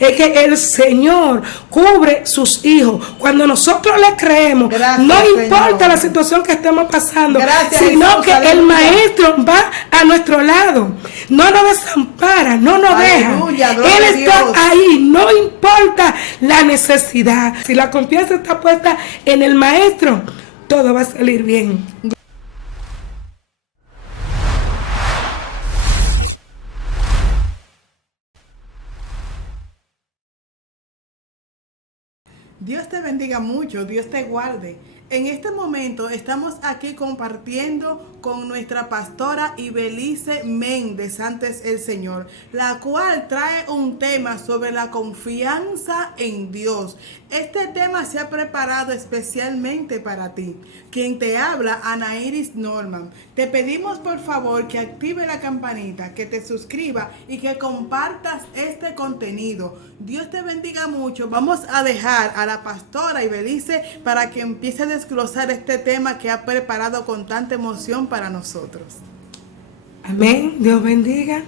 es que el Señor cubre sus hijos. Cuando nosotros le creemos, gracias, no importa Señor, la situación que estemos pasando, gracias, sino Jesús, que aleluya, el Maestro va a nuestro lado, no nos desampara, no nos aleluya, deja. gloria Él a está Dios. ahí, no importa la necesidad. Si la confianza está puesta en el Maestro, todo va a salir bien. Dios te bendiga mucho, Dios te guarde. En este momento estamos aquí compartiendo con nuestra pastora Ibelice Méndez, antes el Señor, la cual trae un tema sobre la confianza en Dios. Este tema se ha preparado especialmente para ti. Quien te habla, Anairis Norman. Te pedimos por favor que active la campanita, que te suscriba y que compartas este contenido. Dios te bendiga mucho. Vamos a dejar a la pastora Ibelice para que empiece a desglosar este tema que ha preparado con tanta emoción para nosotros. Amén. Dios bendiga.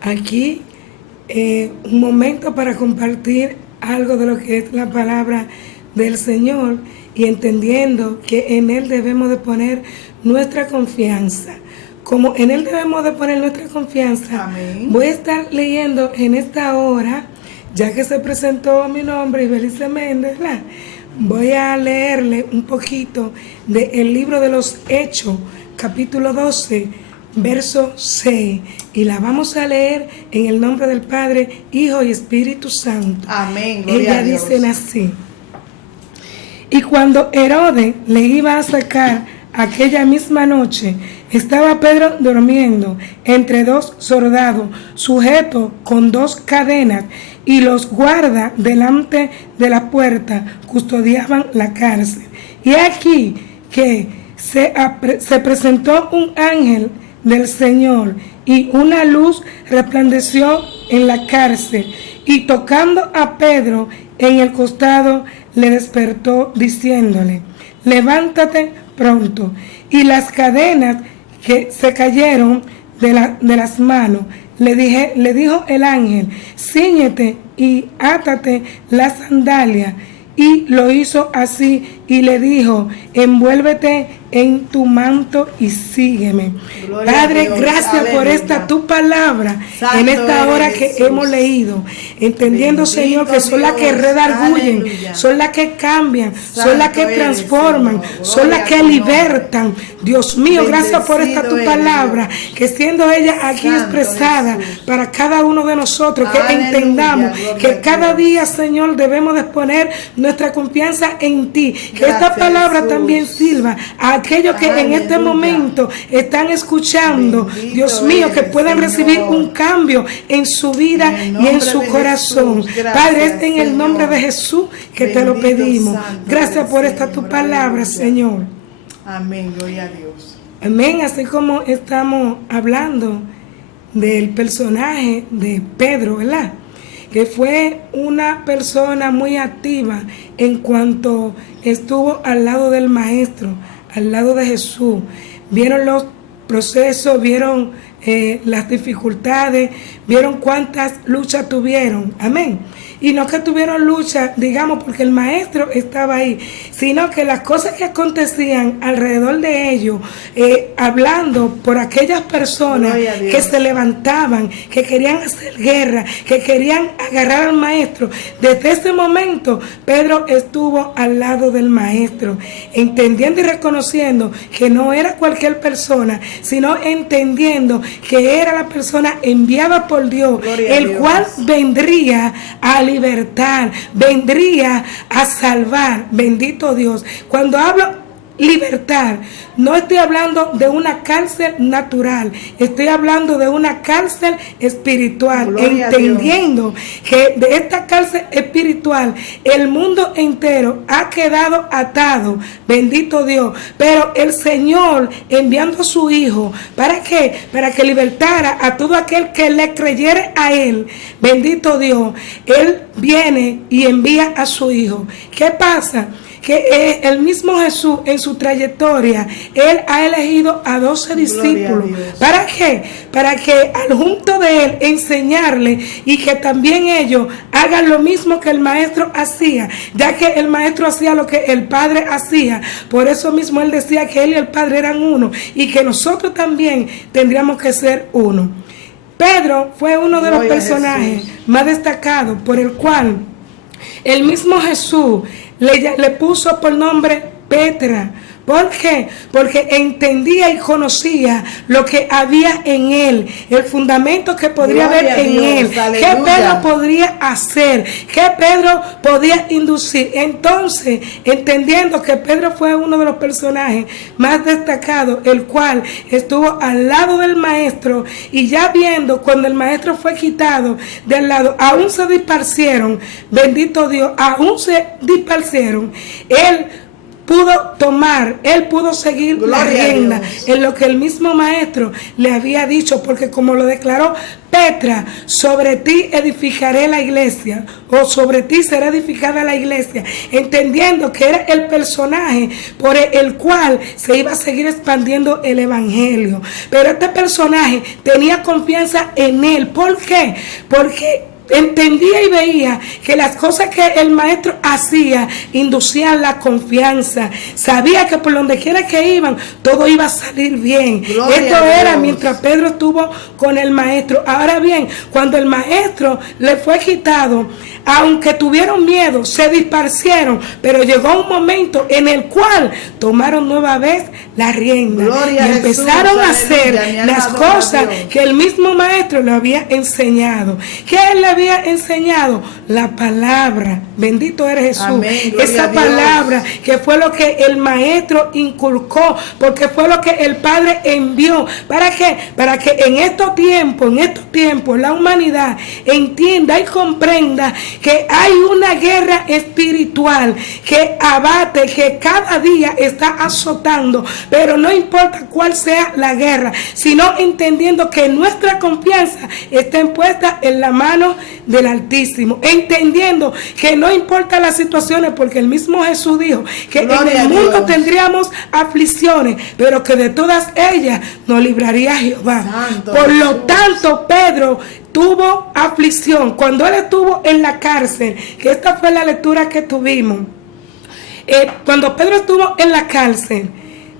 Aquí un momento para compartir algo de lo que es la palabra del Señor y entendiendo que en Él debemos de poner nuestra confianza. Como en Él debemos de poner nuestra confianza, amén, voy a estar leyendo en esta hora, ya que se presentó mi nombre, Ibelice Méndez, ¿verdad? Voy a leerle un poquito del libro de los Hechos, capítulo 12, verso 6. Y la vamos a leer en el nombre del Padre, Hijo y Espíritu Santo. Amén. Gloria Ella a Dios. dice así. Y cuando Herodes le iba a sacar aquella misma noche, estaba Pedro durmiendo entre dos soldados, sujeto con dos cadenas, y los guardas delante de la puerta custodiaban la cárcel. Y aquí que se presentó un ángel del Señor, y una luz resplandeció en la cárcel, y tocando a Pedro en el costado, le despertó diciéndole: levántate pronto. Y las cadenas que se cayeron de las manos, le dijo el ángel: cíñete y átate las sandalias. Y lo hizo así, y le dijo: envuélvete en tu manto y sígueme. Gloria Padre, Dios, gracias aleluya, por esta tu palabra, santo en esta hora eres, que Jesús, hemos leído, entendiendo, bendito Señor, que son las que Dios, redarguyen, aleluya, son las que cambian, son santo las que eres, transforman, Señor, son las gloria que a tu libertan. Dios mío, gracias por esta tu bendecido eres, palabra, Dios, que siendo ella aquí santo expresada Jesús, para cada uno de nosotros, que aleluya, entendamos gloria que a cada Dios. día, Señor, debemos de poner nuestra confianza en ti, que Gracias, esta palabra Jesús, también sirva a aquellos que en este aleluya, momento están escuchando, bendito Dios mío, que eres, puedan recibir Señor, un cambio en su vida en el y en nombre su de corazón. Jesús. Gracias, Padre, es en el nombre de Señor, Jesús que te lo bendito pedimos. santo Gracias eres, por esta tu Señor, palabra, aleluya. Señor. Amén, gloria a Dios. Amén. Así como estamos hablando del personaje de Pedro, ¿verdad? Que fue una persona muy activa en cuanto estuvo al lado del Maestro, al lado de Jesús. Vieron los procesos, vieron las dificultades, vieron cuántas luchas tuvieron. Amén. Y no que tuvieron lucha, digamos, porque el Maestro estaba ahí, sino que las cosas que acontecían alrededor de ellos, hablando por aquellas personas que se levantaban, que querían hacer guerra, que querían agarrar al Maestro. Desde ese momento, Pedro estuvo al lado del Maestro, entendiendo y reconociendo que no era cualquier persona, sino entendiendo que era la persona enviada por Dios, Gloria el cual vendría a libertar, vendría a salvar. Bendito Dios. Cuando hablo libertar, no estoy hablando de una cárcel natural, estoy hablando de una cárcel espiritual. Gloria, entendiendo que de esta cárcel espiritual el mundo entero ha quedado atado. Bendito Dios. Pero el Señor enviando a su Hijo, ¿para qué? Para que libertara a todo aquel que le creyere a Él. Bendito Dios. Él viene y envía a su Hijo. ¿Qué pasa? Que el mismo Jesús en su trayectoria, Él ha elegido a 12 discípulos. ¿Para qué? Para que al junto de Él enseñarle y que también ellos hagan lo mismo que el Maestro hacía, ya que el Maestro hacía lo que el Padre hacía. Por eso mismo Él decía que Él y el Padre eran uno y que nosotros también tendríamos que ser uno. Pedro fue uno de los personajes más destacados por el cual el mismo Jesús le puso por nombre Petra. ¿Por qué? Porque entendía y conocía lo que había en él, el fundamento que podría haber en él, qué Pedro podría hacer, qué Pedro podía inducir. Entonces, entendiendo que Pedro fue uno de los personajes más destacados, el cual estuvo al lado del Maestro, y ya viendo cuando el Maestro fue quitado del lado, aún se disparcieron, bendito Dios, aún se disparcieron, él pudo seguir la rienda en lo que el mismo Maestro le había dicho, porque como lo declaró, Petra, sobre ti edificaré la iglesia, o sobre ti será edificada la iglesia, entendiendo que era el personaje por el cual se iba a seguir expandiendo el evangelio. Pero este personaje tenía confianza en él. ¿Por qué? Porque entendía y veía que las cosas que el Maestro hacía inducían la confianza. Sabía que por donde quiera que iban, todo iba a salir bien. Gloria Esto era mientras Pedro estuvo con el Maestro. Ahora bien, cuando el Maestro le fue quitado, aunque tuvieron miedo, se disparcieron, pero llegó un momento en el cual tomaron nueva vez la rienda y empezaron a hacer las cosas que el mismo Maestro le había enseñado. ¿Qué él le había enseñado? La palabra. Bendito eres Jesús. Amén, esa palabra que fue lo que el Maestro inculcó, porque fue lo que el Padre envió. ¿Para qué? Para que en estos tiempos, la humanidad entienda y comprenda que hay una guerra espiritual que abate, que cada día está azotando, pero no importa cuál sea la guerra, sino entendiendo que nuestra confianza está puesta en la mano del Altísimo, entendiendo que no importa las situaciones, porque el mismo Jesús dijo que en el mundo tendríamos aflicciones, pero que de todas ellas nos libraría Jehová. Por lo tanto, Pedro tuvo aflicción cuando él estuvo en la cárcel, que esta fue la lectura que tuvimos. Cuando Pedro estuvo en la cárcel,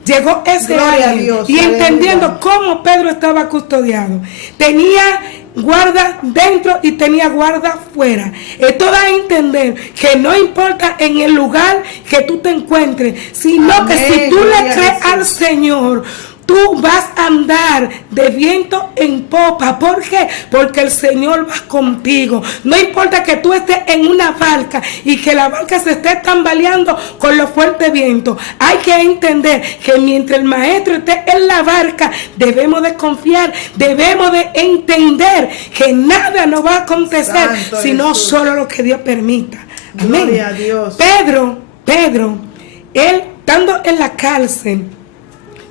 llegó ese ángel y entendiendo cómo Pedro estaba custodiado, tenía guarda dentro y tenía guarda fuera. Esto da a entender que no importa en el lugar que tú te encuentres, sino que si tú le crees al Señor, tú vas a andar de viento en popa. ¿Por qué? Porque el Señor va contigo. No importa que tú estés en una barca y que la barca se esté tambaleando con los fuertes vientos. Hay que entender que mientras el Maestro esté en la barca, debemos de confiar, debemos de entender que nada nos va a acontecer, sino solo lo que Dios permita. Amén. Gloria a Dios. Pedro, él estando en la cárcel,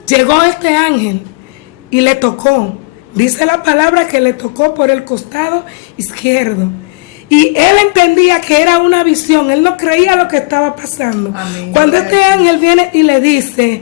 llegó este ángel y le tocó. Dice la palabra que le tocó por el costado izquierdo. Y él entendía que era una visión. Él no creía lo que estaba pasando. Amén. Cuando este ángel viene y le dice,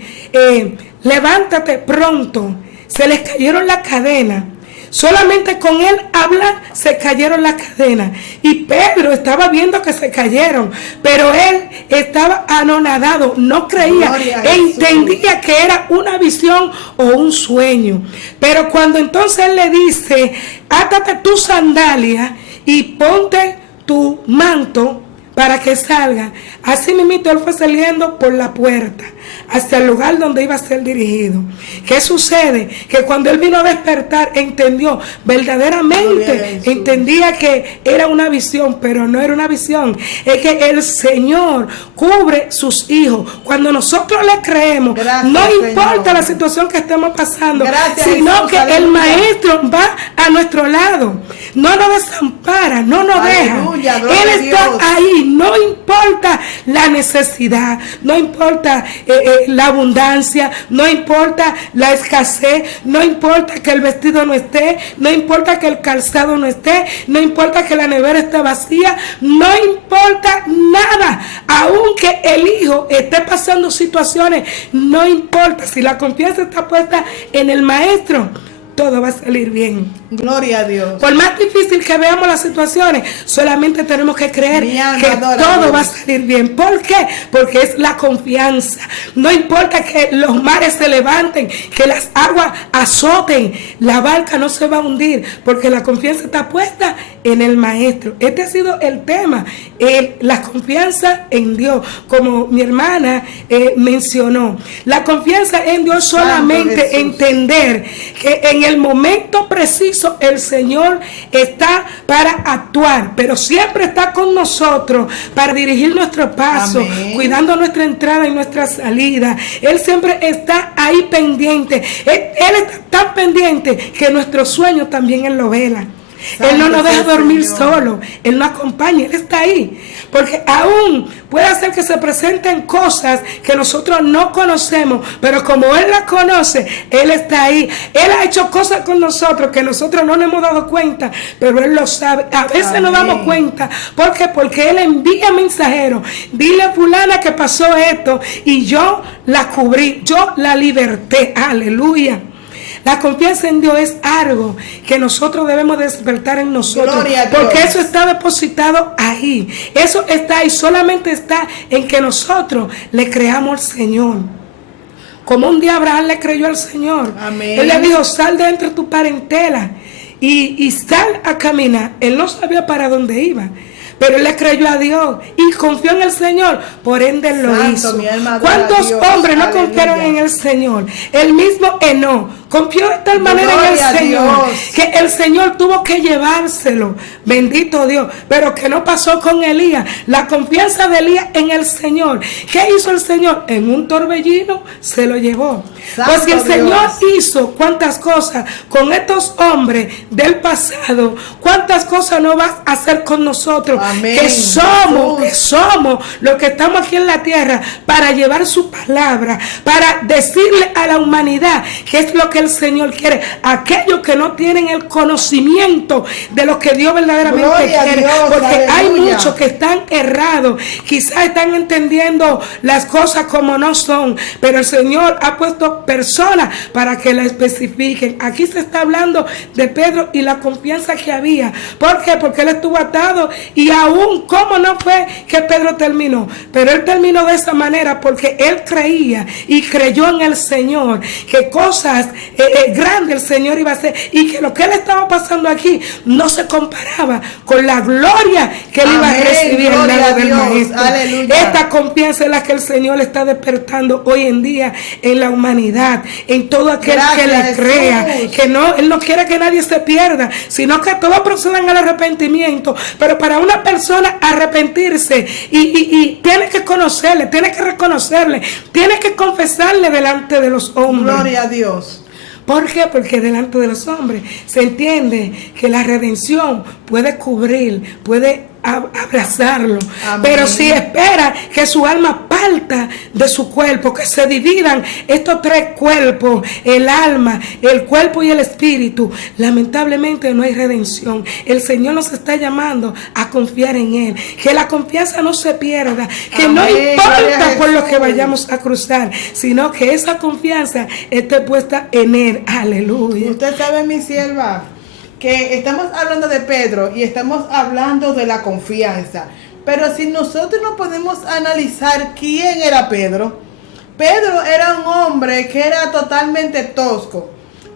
levántate pronto, se les cayeron las cadenas. Solamente con él hablar se cayeron las cadenas. Y Pedro estaba viendo que se cayeron, pero él estaba anonadado, no creía, entendía que era una visión o un sueño. Pero cuando entonces él le dice, átate tu sandalia y ponte tu manto para que salga, así mismo él fue saliendo por la puerta hasta el lugar donde iba a ser dirigido. ¿Qué sucede? Que cuando él vino a despertar, entendió verdaderamente, entendía que era una visión, pero no era una visión. Es que el Señor cubre sus hijos. Cuando nosotros le creemos, no importa la situación que estemos pasando, sino que el Maestro va a nuestro lado, no nos desampara, no nos deja. Él está ahí. no importa la necesidad, no importa la abundancia, no importa la escasez, no importa que el vestido no esté, no importa que el calzado no esté, no importa que la nevera esté vacía, no importa nada, aunque el hijo esté pasando situaciones, no importa, si la confianza está puesta en el maestro, todo va a salir bien. Gloria a Dios. Por más difícil que veamos las situaciones, solamente tenemos que creer que todo va a salir bien. ¿Por qué? Porque es la confianza. No importa que los mares se levanten, que las aguas azoten, la barca no se va a hundir, porque la confianza está puesta en el maestro. Este ha sido el tema, la confianza en Dios, como mi hermana mencionó. La confianza en Dios solamente entender que en el momento preciso el Señor está para actuar, pero siempre está con nosotros para dirigir nuestro paso. Amén. Cuidando nuestra entrada y nuestra salida. Él siempre está ahí pendiente. Él está tan pendiente que nuestro sueño también Él lo vela. Él no nos deja dormir solo, Él nos acompaña, Él está ahí, porque aún puede hacer que se presenten cosas que nosotros no conocemos, pero como Él las conoce, Él está ahí. Él ha hecho cosas con nosotros que nosotros no nos hemos dado cuenta, pero Él lo sabe. A veces nos damos cuenta, ¿por qué? Porque Él envía mensajeros, dile a fulana que pasó esto, y yo la cubrí, yo la liberté, aleluya. La confianza en Dios es algo que nosotros debemos despertar en nosotros, porque eso está depositado ahí, eso está ahí, solamente está en que nosotros le creamos al Señor. Como un día Abraham le creyó al Señor. Amén. Él le dijo, sal de entre tu parentela y sal a caminar. Él no sabía para dónde iba, pero él le creyó a Dios y confió en el Señor, por ende él lo hizo. ¿Cuántos hombres no confiaron en el Señor? El mismo Enoc confió de tal manera en el Señor que el Señor tuvo que llevárselo. Bendito Dios. Pero que no pasó con Elías. La confianza de Elías en el Señor. ¿Qué hizo el Señor? En un torbellino se lo llevó. Pues si el Señor hizo cuántas cosas con estos hombres del pasado, cuántas cosas no vas a hacer con nosotros. Amén. Que somos los que estamos aquí en la tierra para llevar su palabra, para decirle a la humanidad qué es lo que el Señor quiere. Aquellos que no tienen el conocimiento de lo que Dios verdaderamente quiere, porque aleluya, hay muchos que están errados, quizás están entendiendo las cosas como no son, pero el Señor ha puesto personas para que la especifiquen. Aquí se está hablando de Pedro y la confianza que había. ¿Por qué? Porque él estuvo atado, y aún cómo no fue que Pedro terminó, pero él terminó de esa manera porque él creía y creyó en el Señor que cosas grande el Señor iba a hacer, y que lo que él estaba pasando aquí no se comparaba con la gloria que él iba a recibir en lado del Maestro. Aleluya. Esta confianza es la que el Señor está despertando hoy en día en la humanidad, en todo aquel que le crea, que no, él no quiere que nadie se pierda, sino que todos procedan al arrepentimiento. Pero para una persona arrepentirse y tiene que conocerle, tiene que reconocerle, tiene que confesarle delante de los hombres. Gloria a Dios. ¿Por qué? Porque delante de los hombres se entiende que la redención puede cubrir, puede abrazarlo. Amén. Pero si espera que su alma parta de su cuerpo, que se dividan estos tres cuerpos, el alma, el cuerpo y el espíritu, lamentablemente no hay redención. El Señor nos está llamando a confiar en Él, que la confianza no se pierda, que amén, no importa por lo que vayamos a cruzar, sino que esa confianza esté puesta en Él. Aleluya. Usted sabe, mi sierva, que estamos hablando de Pedro y estamos hablando de la confianza, pero si nosotros no podemos analizar quién era Pedro. Pedro era un hombre que era totalmente tosco.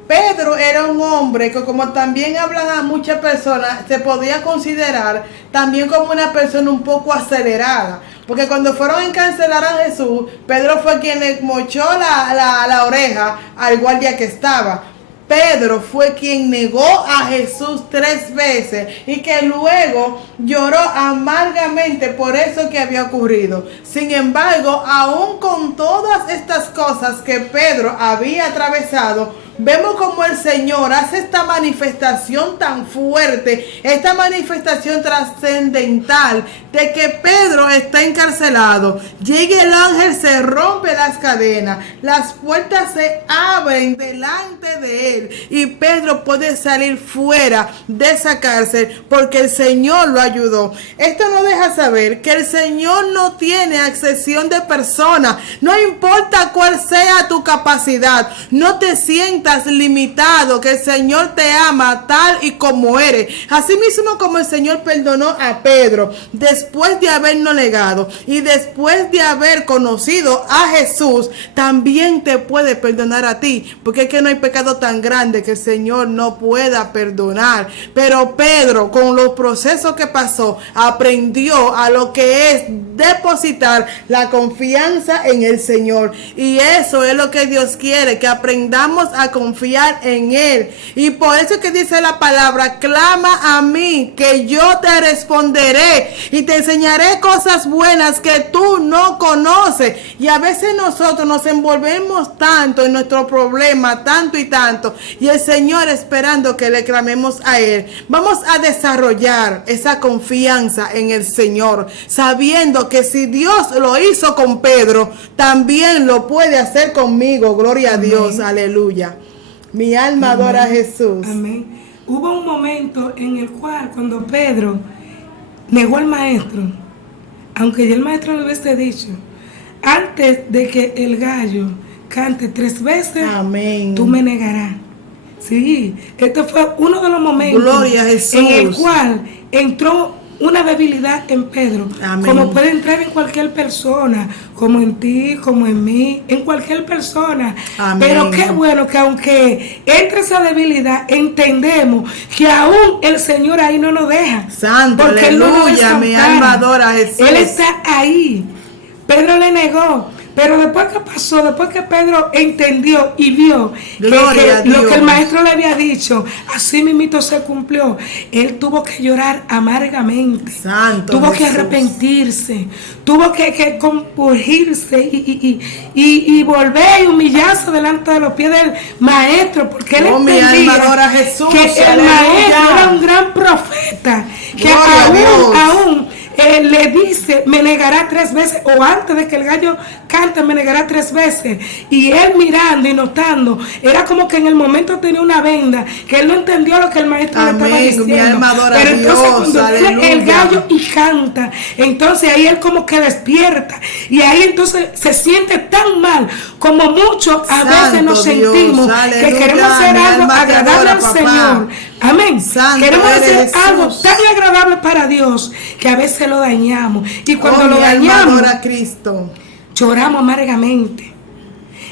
Pedro era un hombre que, como también hablan a muchas personas, se podía considerar también como una persona un poco acelerada, porque cuando fueron a encarcelar a Jesús, Pedro fue quien le mochó la oreja al guardia que estaba. Pedro fue quien negó a Jesús 3 veces y que luego lloró amargamente por eso que había ocurrido. Sin embargo, aún con todas estas cosas que Pedro había atravesado, vemos como el Señor hace esta manifestación tan fuerte, esta manifestación trascendental de que Pedro está encarcelado. Llega el ángel, se rompe las cadenas, las puertas se abren delante de él y Pedro puede salir fuera de esa cárcel porque el Señor lo ayudó. Esto nos deja saber que el Señor no tiene accesión de personas. No importa cuál sea tu capacidad, no te sientas limitado, que el Señor te ama tal y como eres. Así mismo como el Señor perdonó a Pedro después de habernos negado y después de haber conocido a Jesús, también te puede perdonar a ti, porque es que no hay pecado tan grande que el Señor no pueda perdonar. Pero Pedro, con los procesos que pasó, aprendió a lo que es depositar la confianza en el Señor, y eso es lo que Dios quiere, que aprendamos a confiar en Él. Y por eso es que dice la palabra: clama a mí, que yo te responderé y te enseñaré cosas buenas que tú no conoces. Y a veces nosotros nos envolvemos tanto en nuestro problema, tanto y tanto, y el Señor esperando que le clamemos a Él. Vamos a desarrollar esa confianza en el Señor, sabiendo que si Dios lo hizo con Pedro, también lo puede hacer conmigo. Gloria a Dios, aleluya. Mi alma adora a Jesús. Amén. Hubo un momento en el cual, cuando Pedro negó al maestro, aunque ya el maestro le hubiese dicho: antes de que el gallo cante 3 veces, amén, tú me negarás. Sí, este fue uno de los momentos, gloria a Jesús, en el cual entró una debilidad en Pedro, amén, como puede entrar en cualquier persona, como en ti, como en mí, en cualquier persona. Amén. Pero qué bueno que aunque entre esa debilidad, entendemos que aún el Señor ahí no nos deja. Santo, porque aleluya, mi alma adora a Jesús. Él está ahí. Pedro le negó. Pero después que pasó, después que Pedro entendió y vio que lo que el maestro le había dicho, así mismito se cumplió, él tuvo que llorar amargamente. Santo tuvo Jesús. Que arrepentirse, tuvo que compurgirse y volver y humillarse delante de los pies del maestro, porque él entendía mi alma adora a Jesús, que el aleluya. maestro era un gran profeta, que aún le dice: me negará 3 veces, o antes de que el gallo cante me negará 3 veces. Y él mirando y notando, era como que en el momento tenía una venda, que él no entendió lo que el maestro le estaba diciendo. Mi alma adora pero a entonces Dios, cuando aleluya. el gallo y canta, entonces ahí él como que despierta, y ahí entonces se siente tan mal, como muchos a veces nos Dios, sentimos, aleluya, que queremos hacer algo agradable al Señor. Amén. Santo queremos hacer Jesús. algo tan agradable para Dios que a veces lo dañamos, y cuando lo mi alma dañamos, adora a Cristo, lloramos amargamente.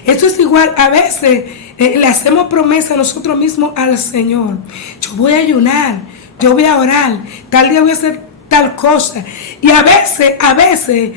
Esto es igual, a veces le hacemos promesa a nosotros mismos al Señor: yo voy a ayunar, yo voy a orar, tal día voy a hacer tal cosa, y a veces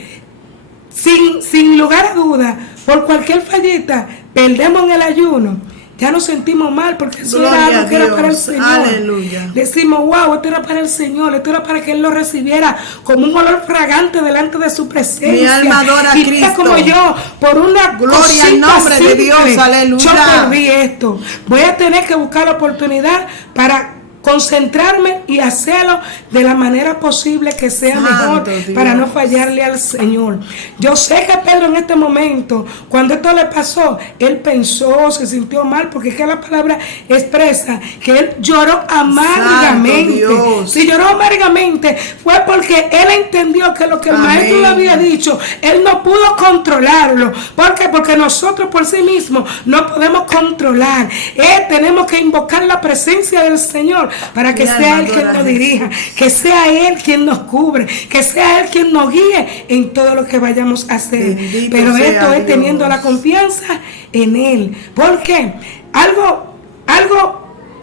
sin lugar a duda, por cualquier fallita, perdemos en el ayuno. Ya nos sentimos mal, porque eso era algo que era para el Señor. Aleluya. Decimos: wow, esto era para el Señor, esto era para que Él lo recibiera como un olor fragante delante de su presencia. Mi alma adora a Cristo. Como yo, por una gloria al nombre simple, de Dios, aleluya. Yo perdí esto. Voy a tener que buscar la oportunidad para concentrarme y hacerlo de la manera posible que sea mejor, para no fallarle al Señor. Yo sé que Pedro en este momento, cuando esto le pasó, él pensó, se sintió mal, porque es que la palabra expresa que él lloró amargamente. Si lloró amargamente fue porque él entendió que lo que el maestro le había dicho, él no pudo controlarlo. ¿Por qué? Porque nosotros por sí mismos no podemos controlar. Tenemos que invocar la presencia del Señor, para que sea Él quien nos dirija, que sea Él quien nos cubre, que sea Él quien nos guíe en todo lo que vayamos a hacer. Bendito pero esto es Dios. teniendo la confianza en Él. Porque algo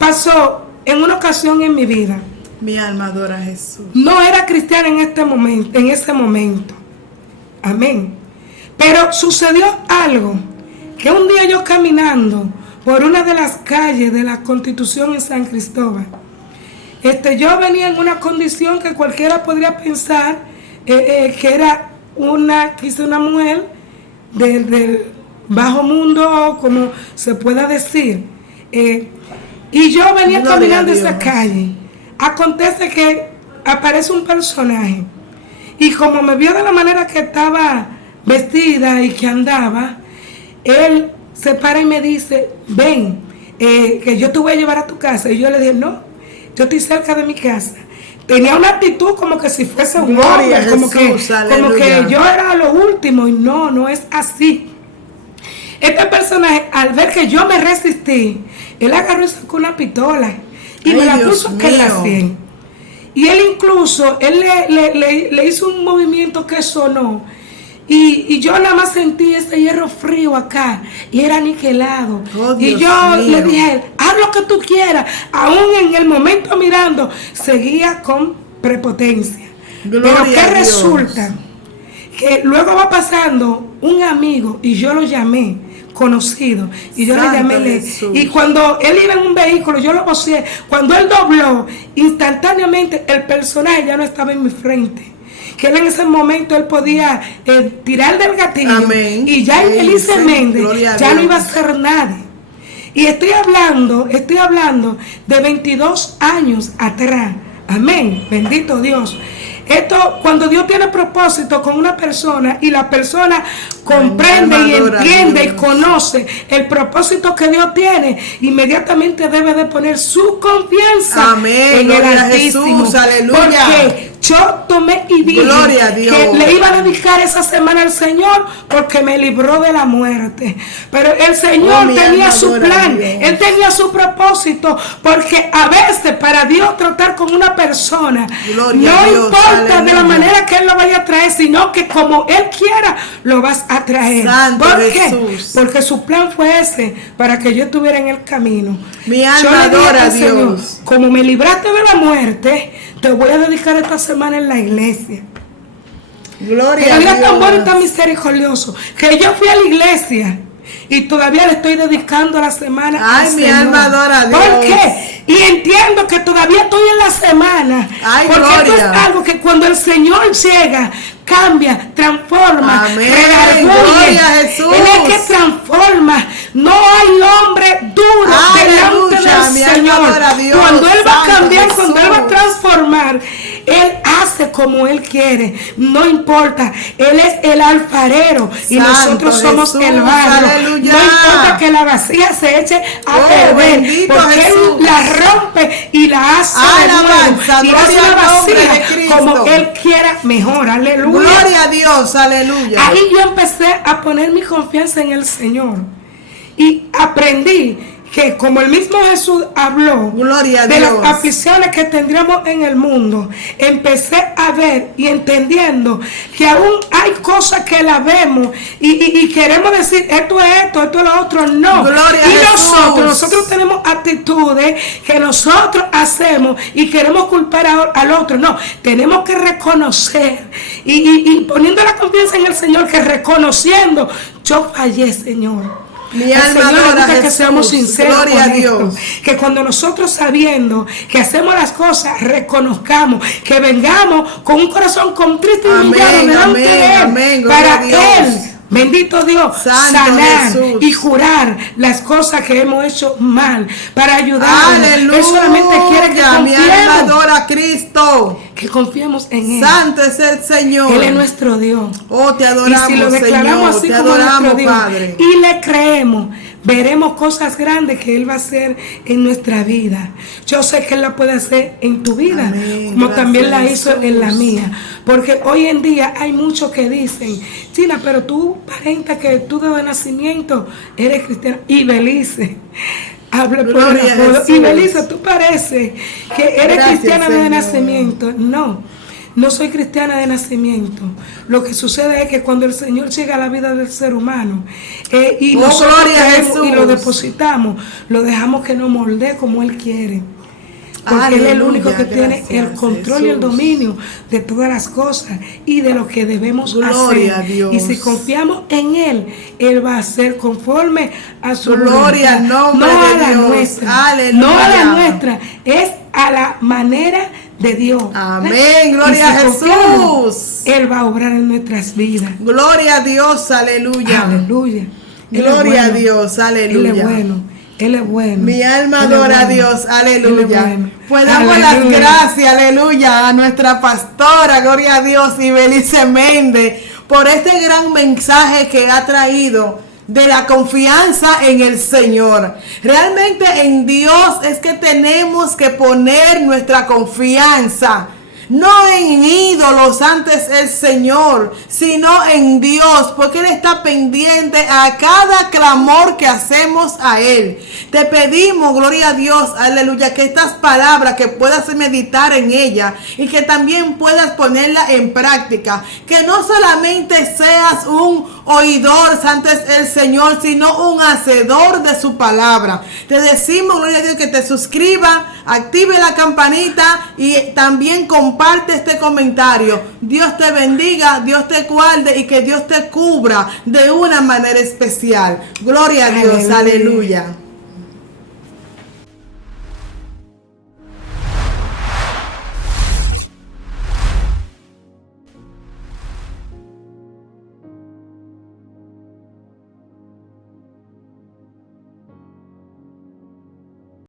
pasó en una ocasión en mi vida. Mi alma adora a Jesús. No era cristiana en ese momento. Amén. Pero sucedió algo, que un día yo caminando por una de las calles de la Constitución en San Cristóbal, yo venía en una condición que cualquiera podría pensar que era quizá una mujer del bajo mundo, como se pueda decir. Y yo venía Gloria caminando a esa Dios. calle. Acontece que aparece un personaje. Y como me vio de la manera que estaba vestida y que andaba, él se para y me dice, ven, que yo te voy a llevar a tu casa. Y yo le dije, no, yo estoy cerca de mi casa. Tenía una actitud como que si fuese un Gloria hombre, a como Jesús, como que aleluya. yo era lo último. Y no, no es así. Este personaje, al ver que yo me resistí, él agarró y sacó una pistola y Ay, me la Dios puso aquí en la mío. sien. Y él incluso, él le hizo un movimiento que sonó. Y yo nada más sentí ese hierro frío acá y era aniquilado. Oh, y Dios yo mío. le dije a él, haz lo que tú quieras. Aún en el momento mirando, seguía con prepotencia. Gloria Pero ¿qué a Dios. resulta? Que luego va pasando un amigo y yo lo llamé conocido y yo Santo le llamé Jesús. y cuando él iba en un vehículo yo lo voceé, cuando él dobló instantáneamente el personaje ya no estaba en mi frente, que él en ese momento él podía tirar del gatillo. Amén. Y ya Belice Sí, Méndez gloria a ya no Dios. iba a ser nadie. Y estoy hablando de 22 años atrás. Amén, bendito Dios. Esto, cuando Dios tiene propósito con una persona y la persona comprende y Adora a entiende y Dios. conoce el propósito que Dios tiene, inmediatamente debe de poner su confianza Amén, en el gloria a Altísimo. Jesús, aleluya. Porque yo tomé y dije Gloria a Dios. que le iba a dedicar esa semana al Señor porque me libró de la muerte. Pero el Señor mi tenía alma su adora a plan, Dios. Él tenía su propósito, porque a veces para Dios tratar con una persona, Gloria no a Dios, importa de la aleluya. manera que Él lo vaya a traer, sino que como Él quiera, lo vas a traer. Santo ¿Por qué? Jesús. Porque su plan fue ese, para que yo estuviera en el camino. Mi Yo alma le dije adora a al Señor, Dios. como me libraste de la muerte, te voy a dedicar esta semana en la iglesia. Gloria Pero a Dios tan bueno y Dios. tan misericordioso que yo fui a la iglesia y todavía le estoy dedicando la semana. Ay, al mi Señor. alma adora a Dios. ¿Por qué? Y entiendo que todavía estoy en la semana. Ay, porque esto gloria. es algo que cuando el Señor llega, cambia, transforma, Amén. redarguye. Gloria a Jesús. Él es que transforma. No hay hombre duro delante Aleluya, mi del alma Señor. adora a Dios. Cuando Él va a Santo cambiar, cuando Él va a Jesús. transformar, Él hace como Él quiere. No importa. Él es el alfarero y Santo nosotros somos Jesús, el barro. aleluya. No importa que la vasija se eche a Oh, perder, bendito porque Jesús. Él la rompe y la hace de Alabanza, nuevo. Y hace gloria la al nombre de vasija Cristo. como Él quiera mejor. Aleluya. Gloria a Dios, aleluya. Ahí yo empecé a poner mi confianza en el Señor y aprendí que como el mismo Jesús habló Gloria a de Dios. las aflicciones que tendríamos en el mundo, empecé a ver y entendiendo que aún hay cosas que la vemos y queremos decir esto es lo otro, no. Gloria a y Jesús. nosotros tenemos actitudes que nosotros hacemos y queremos culpar al otro, no, tenemos que reconocer y poniendo la confianza en el Señor, que reconociendo yo fallé, Señor. Mi Al alma Señor le adora a gusta que Jesús. seamos sinceros Gloria con a esto. Dios. Que cuando nosotros sabiendo que hacemos las cosas, reconozcamos, que vengamos con un corazón contrito y Amén, humillado delante amén, de Él, amén, gloria para a Dios. Él, bendito Dios, Santo sanar Jesús. y jurar las cosas que hemos hecho mal, para ayudarnos. Aleluya. Él solamente quiere que Mi alma confiemos, adora a Cristo. que confiemos en Él. Santo es el Señor. Él es nuestro Dios. Oh, te Y adoramos, si lo declaramos Señor. así Te como adoramos, nuestro Dios Padre. y le creemos, veremos cosas grandes que Él va a hacer en nuestra vida. Yo sé que Él la puede hacer en tu vida, Amén. como Gracias, también la hizo en la Jesús. mía. Porque hoy en día hay muchos que dicen, China, pero tú aparenta que tú de nacimiento eres cristiana. Y Belice, habla por Gloria el a apodo. Jesús. Y Belice, tú pareces que eres Gracias, cristiana de Señor. nacimiento. No. No soy cristiana de nacimiento. Lo que sucede es que cuando el Señor llega a la vida del ser humano y Oh, nosotros gloria a creemos y lo Jesús. depositamos, lo dejamos que nos moldee como Él quiere. Porque Él es el Aleluya, único que tiene el gracias, control y el Jesús. dominio de todas las cosas y de lo que debemos Gloria hacer. a Dios. Y si confiamos en Él, Él va a hacer conforme a su Gloria al voluntad. nombre No de a la Dios. nuestra. Aleluya. No a la nuestra. Es a la manera de Dios. Amén. Y Gloria a si confiamos, Jesús. Él va a obrar en nuestras vidas. Gloria a Dios, aleluya. Aleluya. Él es Gloria a bueno. Dios, Él aleluya. es bueno. Él es bueno. Mi alma Él es adora a bueno. Dios, aleluya. Él es bueno. Pues damos las gracias, aleluya, a nuestra pastora, gloria a Dios, Ibelice Méndez, por este gran mensaje que ha traído de la confianza en el Señor. Realmente en Dios es que tenemos que poner nuestra confianza. No en ídolos antes el Señor, sino en Dios, porque Él está pendiente a cada clamor que hacemos a Él. Te pedimos, gloria a Dios, aleluya, que estas palabras que puedas meditar en ellas y que también puedas ponerlas en práctica. Que no solamente seas un oidor antes el Señor, sino un hacedor de su palabra. Te decimos, gloria a Dios, que te suscriba, active la campanita y también comparte este comentario. Dios te bendiga, Dios te guarde y que Dios te cubra de una manera especial. Gloria a Dios, aleluya.